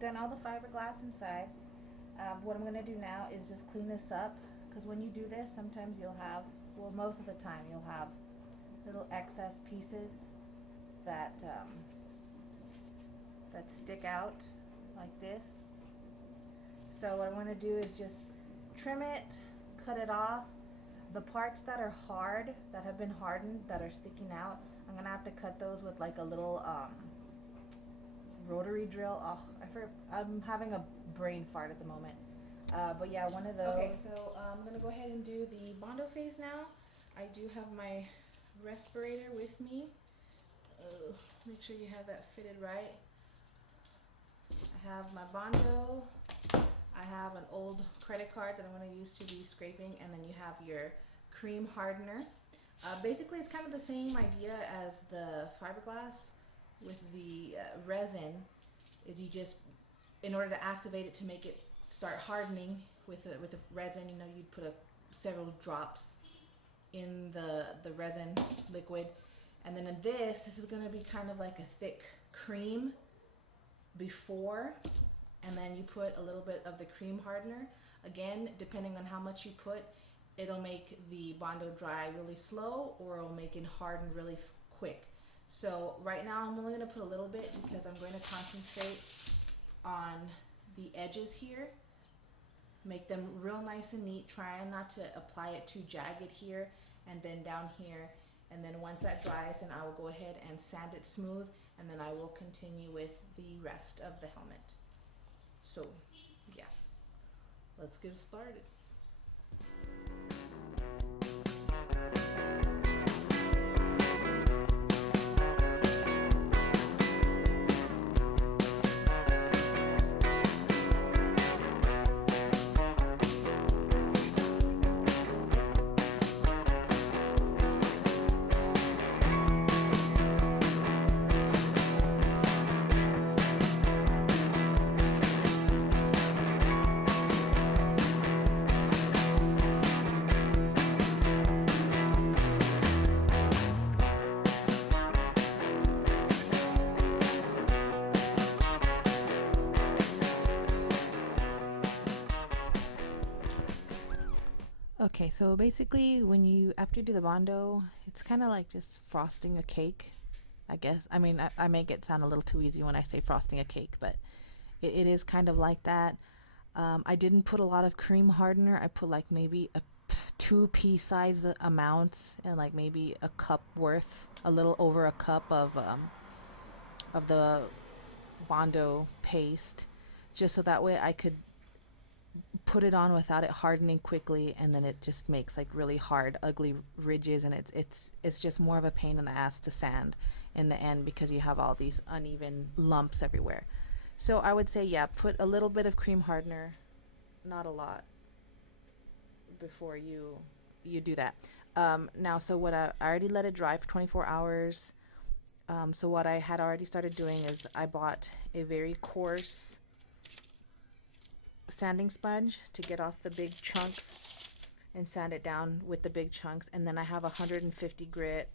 done all the fiberglass inside. What I'm going to do now is just clean this up, because when you do this, sometimes you'll have, well, most of the time you'll have little excess pieces that that stick out like this. So what I'm going to do is just trim it, cut it off. The parts that are hard, that have been hardened, that are sticking out, I'm going to have to cut those with like a little rotary drill. Oh, I'm having a brain fart at the moment. But yeah, one of those. Okay, so I'm going to go ahead and do the bondo phase now. I do have my respirator with me. Make sure you have that fitted right. I have my bondo. I have an old credit card that I'm going to use to be scraping, and then you have your cream hardener. Basically, it's kind of the same idea as the fiberglass. With the resin, is you just, in order to activate it to make it start hardening with the resin, you know, you'd put several drops in the resin liquid, and then in this is going to be kind of like a thick cream before, and then you put a little bit of the cream hardener. Again, depending on how much you put, it'll make the bondo dry really slow, or it'll make it harden really quick. So right now I'm only going to put a little bit, because I'm going to concentrate on the edges here. Make them real nice and neat, trying not to apply it too jagged here and then down here. And then once that dries, then I will go ahead and sand it smooth, and then I will continue with the rest of the helmet. So yeah, let's get started. Okay, so basically after you do the bondo, it's kind of like just frosting a cake, I guess. I mean, I make it sound a little too easy when I say frosting a cake, but it is kind of like that. I didn't put a lot of cream hardener. I put like maybe a 2 pea size amount, and like maybe a cup worth, a little over a cup of the bondo paste, just so that way I could put it on without it hardening quickly, and then it just makes like really hard, ugly ridges, and it's just more of a pain in the ass to sand in the end, because you have all these uneven lumps everywhere. So I would say, yeah, put a little bit of cream hardener, not a lot, before you do that. Now, so what I already let it dry for 24 hours. So what I had already started doing is I bought a very coarse sanding sponge to get off the big chunks and sand it down with the big chunks. And then I have 150 grit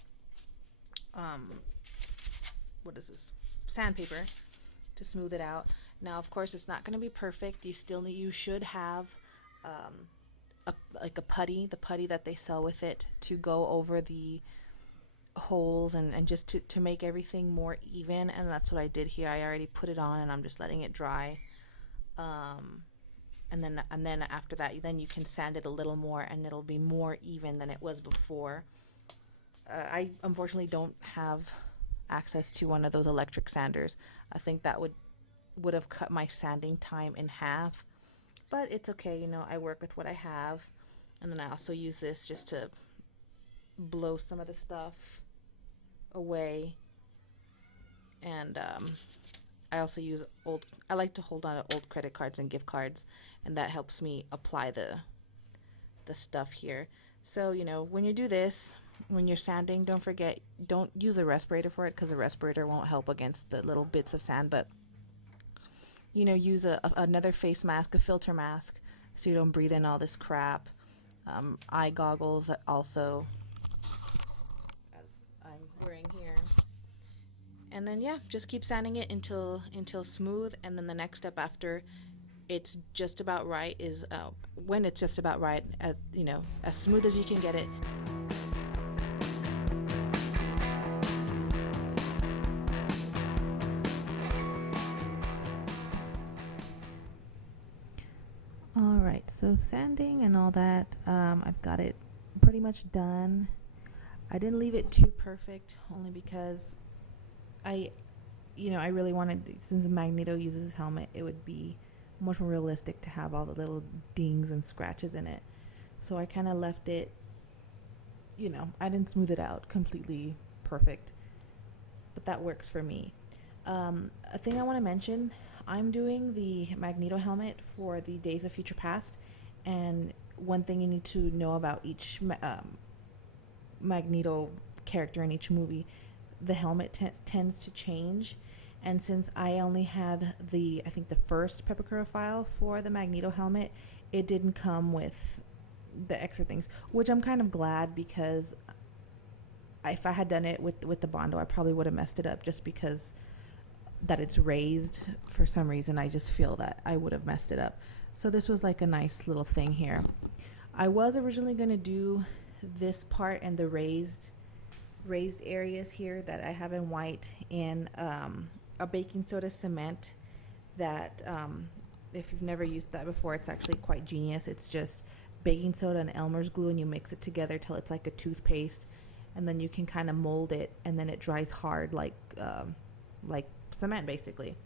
what is this, sandpaper, to smooth it out. Now of course it's not going to be perfect. You should have like a putty, the putty that they sell with it, to go over the holes, and just to make everything more even. And that's what I did here. I already put it on, and I'm just letting it dry. And then after that, then you can sand it a little more, and it'll be more even than it was before. I unfortunately don't have access to one of those electric sanders. I think that would have cut my sanding time in half, but it's okay. You know, I work with what I have. And then I also use this just to blow some of the stuff away. And I like to hold on to old credit cards and gift cards, and that helps me apply the stuff here. So, you know, when you do this, when you're sanding, don't use a respirator for it, because the respirator won't help against the little bits of sand. But, you know, use another face mask, a filter mask, so you don't breathe in all this crap. Eye goggles also, as I'm wearing here. And then yeah, just keep sanding it until smooth. And then the next step after it's just about right is when it's just about right, you know, as smooth as you can get it. Alright, so sanding and all that, I've got it pretty much done. I didn't leave it too perfect, only because I really wanted, since Magneto uses his helmet, it would be much more realistic to have all the little dings and scratches in it. So I kind of left it, you know, I didn't smooth it out completely perfect, but that works for me. A thing I want to mention, I'm doing the Magneto helmet for the Days of Future Past, and one thing you need to know about each Magneto character in each movie, the helmet tends to change. And since I only had I think the first pepakura file for the Magneto helmet, it didn't come with the extra things, which I'm kind of glad, because if I had done it with the bondo, I probably would have messed it up, just because that it's raised. For some reason, I just feel that I would have messed it up. So this was like a nice little thing here. I was originally going to do this part and the raised areas here that I have in white in a baking soda cement that if you've never used that before, it's actually quite genius. It's just baking soda and Elmer's glue, and you mix it together till it's like a toothpaste, and then you can kind of mold it, and then it dries hard like cement basically.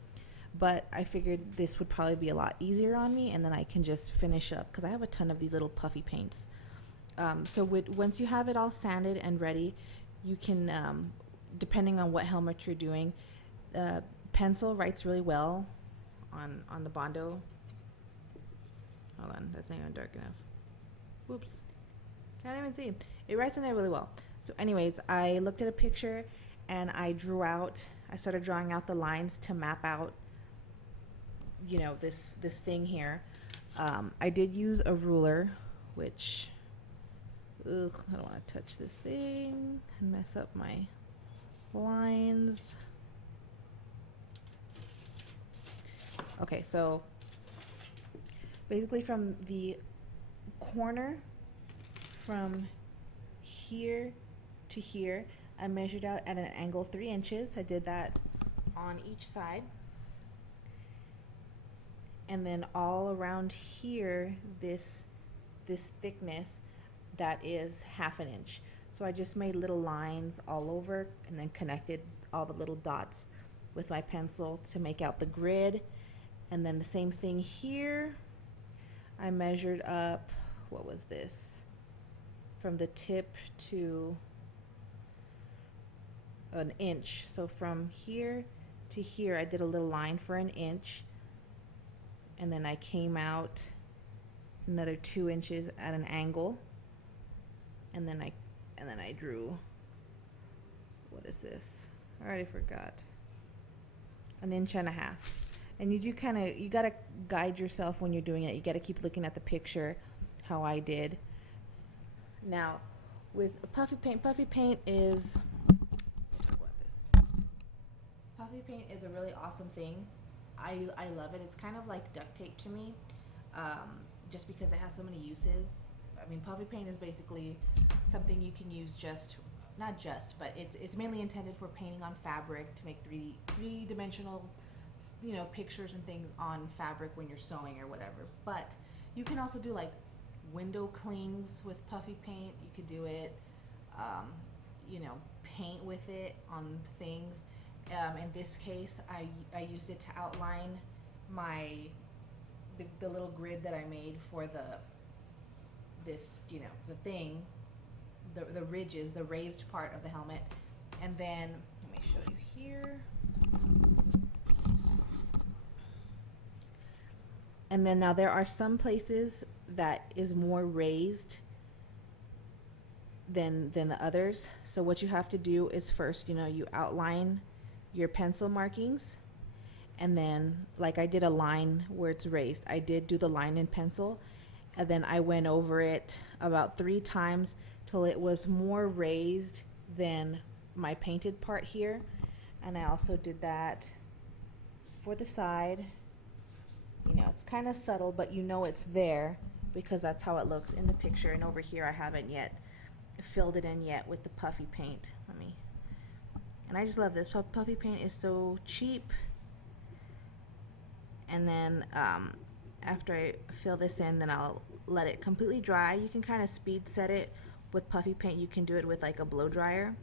But I figured this would probably be a lot easier on me, and then I can just finish up, because I have a ton of these little puffy paints. So once you have it all sanded and ready, you can, depending on what helmet you're doing, pencil writes really well on the bondo. Hold on, that's not even dark enough. Whoops, can't even see. It writes in there really well. So anyways, I looked at a picture and I started drawing out the lines to map out, you know, this thing here. I did use a ruler, which, I don't want to touch this thing and mess up my lines. Okay, so basically from the corner from here to here, I measured out at an angle 3 inches. I did that on each side. And then all around here, this thickness, that is 1/2 inch. So I just made little lines all over and then connected all the little dots with my pencil to make out the grid. And then the same thing here. I measured up, what was this? From the tip to an inch. So from here to here, I did a little line for an inch. And then I came out another 2 inches at an angle. And then I drew, what is this? I already forgot. 1.5 inches. And you gotta guide yourself when you're doing it. You gotta keep looking at the picture, how I did. Now, with puffy paint is, puffy paint is a really awesome thing. I love it. It's kind of like duct tape to me, just because it has so many uses. I mean, puffy paint is basically something you can use but it's mainly intended for painting on fabric to make three-dimensional, you know, pictures and things on fabric when you're sewing or whatever. But you can also do like window clings with puffy paint. You could do it, you know, paint with it on things. In this case, I used it to outline the little grid that I made for this, you know, the thing, the ridges, the raised part of the helmet. And then let me show you here. And then now there are some places that is more raised than the others. So what you have to do is first, you know, you outline your pencil markings, and then like I did a line where it's raised. I did do the line in pencil, and then I went over it about 3 times till it was more raised than my painted part here. And I also did that for the side. You know, it's kind of subtle, but you know it's there because that's how it looks in the picture. And over here I haven't yet filled it in yet with the puffy paint. And I just love this. Puffy paint is so cheap. And then after I fill this in, then I'll let it completely dry. You can kind of speed set it with puffy paint. You can do it with like a blow dryer.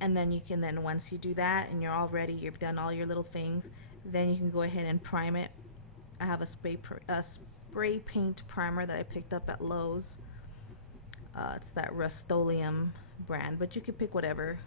And then you can, then once you do that and you're all ready, you've done all your little things, then you can go ahead and prime it. I have a spray paint primer that I picked up at Lowe's. It's that Rust-Oleum brand, but you can pick whatever.